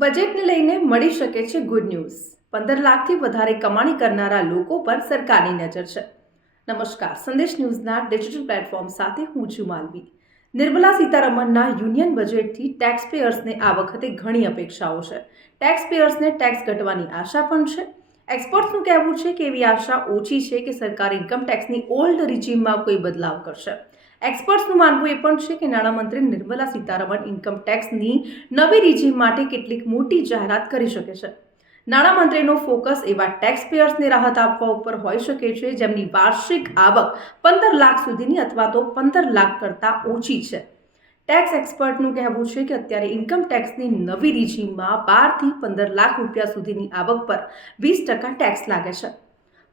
બજેટને લઈને મળી શકે છે ગુડ ન્યૂઝ। 15 લાખથી વધારે કમાણી કરનારા લોકો પર સરકારની નજર છે। નમસ્કાર, સંદેશ ન્યૂઝના ડિજિટલ પ્લેટફોર્મ સાથે હું છું માલવી। નિર્મલા સીતારમણના યુનિયન બજેટથી ટેક્સ પેયર્સને આ વખતે ઘણી અપેક્ષાઓ છે। ટેક્સ પેયર્સને ટેક્સ ઘટવાની આશા પણ છે। એક્સપર્ટ્સનું કહેવું છે કે એવી આશા ઓછી છે કે સરકાર ઇન્કમ ટેક્સની ઓલ્ડ રિજીમમાં કોઈ બદલાવ કરશે। એક્સપર્ટ્સનું માનવું એ પણ છે કે નાણામંત્રી નિર્મલા સીતારમણ ઇન્કમ ટેક્સની નવી રિજીમ માટે કેટલીક મોટી જાહેરાત કરી શકે છે। નાણામંત્રીનો ફોકસ એવા ટેક્સ પેયર્સને રાહત આપવા ઉપર હોઈ શકે છે જેમની વાર્ષિક આવક 15 લાખ સુધીની અથવા તો 15 લાખ કરતાં ઓછી છે। ટેક્સ એક્સપર્ટનું કહેવું છે કે અત્યારે ઇન્કમ ટેક્સની નવી રિજીમમાં 12 થી 15 લાખ રૂપિયા સુધીની આવક પર 20% ટેક્સ લાગે છે।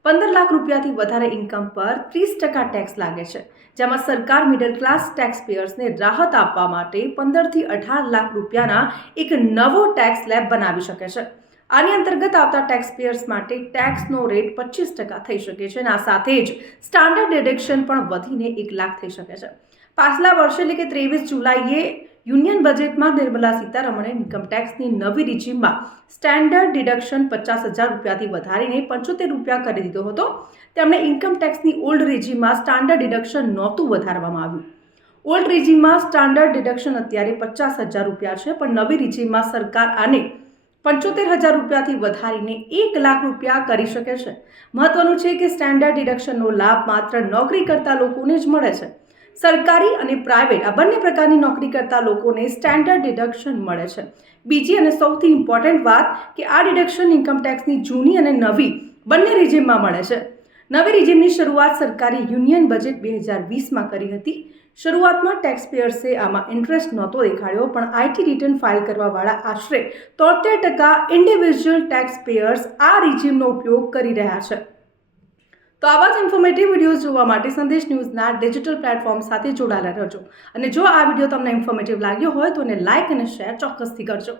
15 લાખ રૂપિયાથી વધારે ઇન્કમ પર 30% ટેક્સ લાગે છે, જેમાં સરકાર મિડલ ક્લાસ ટેક્સ પેયર્સને રાહત આપવા માટે 15 થી 18 લાખ રૂપિયાના એક નવો ટેક્સ સ્લેબ બનાવી શકે છે। આની અંતર્ગત આવતા ટેક્સ પેયર્સ માટે ટેક્સનો રેટ 25% થઈ શકે છે અને આ સાથે જ સ્ટાન્ડર્ડ ડિડક્શન પણ વધીને 1 લાખ થઈ શકે છે। પાછલા વર્ષે એટલે કે 23 જુલાઈએ યુનિયન બજેટમાં નિર્મલા સીતારમણે ઇન્કમ ટેક્સની નવી રિજીમમાં સ્ટાન્ડર્ડ ડિડક્શન 50,000 રૂપિયાથી વધારીને 75 રૂપિયા કરી દીધો હતો। તેમણે ઇન્કમ ટેક્સની ઓલ્ડ રિજીમમાં સ્ટાન્ડર્ડ ડિડક્શન નહોતું વધારવામાં આવ્યું। ઓલ્ડ રિજીમમાં સ્ટાન્ડર્ડ ડિડક્શન અત્યારે 50,000 રૂપિયા છે, પણ નવી રિજીમમાં સરકાર આને 75,000 રૂપિયાથી વધારીને 1 લાખ રૂપિયા કરી શકે છે। મહત્વનું છે કે સ્ટાન્ડર્ડ ડિડક્શનનો લાભ માત્ર નોકરી કરતા લોકોને જ મળે છે। સરકારી અને પ્રાઇવેટ આ બંને પ્રકારની નોકરી કરતા લોકોને સ્ટાન્ડર્ડ ડિડક્શન મળે છે। બીજી અને સૌથી ઇમ્પોર્ટન્ટ વાત કે આ ડિડક્શન ઇન્કમ ટેક્સની જૂની અને નવી બંને રિજીમમાં મળે છે। નવી રિજીમની શરૂઆત સરકારે યુનિયન બજેટ 2020માં કરી હતી। શરૂઆતમાં ટેક્સ પેયર્સે આમાં ઇન્ટરેસ્ટ નહોતો દેખાડ્યો, પણ આઈટી રિટર્ન ફાઇલ કરવાવાળા આશરે 73% ઇન્ડિવિજ્યુઅલ ટેક્સ પેયર્સ આ રિજીમનો ઉપયોગ કરી રહ્યા છે। તો આવા જ ઇન્ફોર્મેટિવ વિડીયોઝ જોવા માટે સંદેશ ન્યૂઝના ડિજિટલ પ્લેટફોર્મ સાથે જોડાયેલા રહેજો। અને જો આ વિડીયો તમને ઇન્ફોર્મેટિવ લાગ્યો હોય તો એને લાઇક અને શેર ચોક્કસથી કરજો।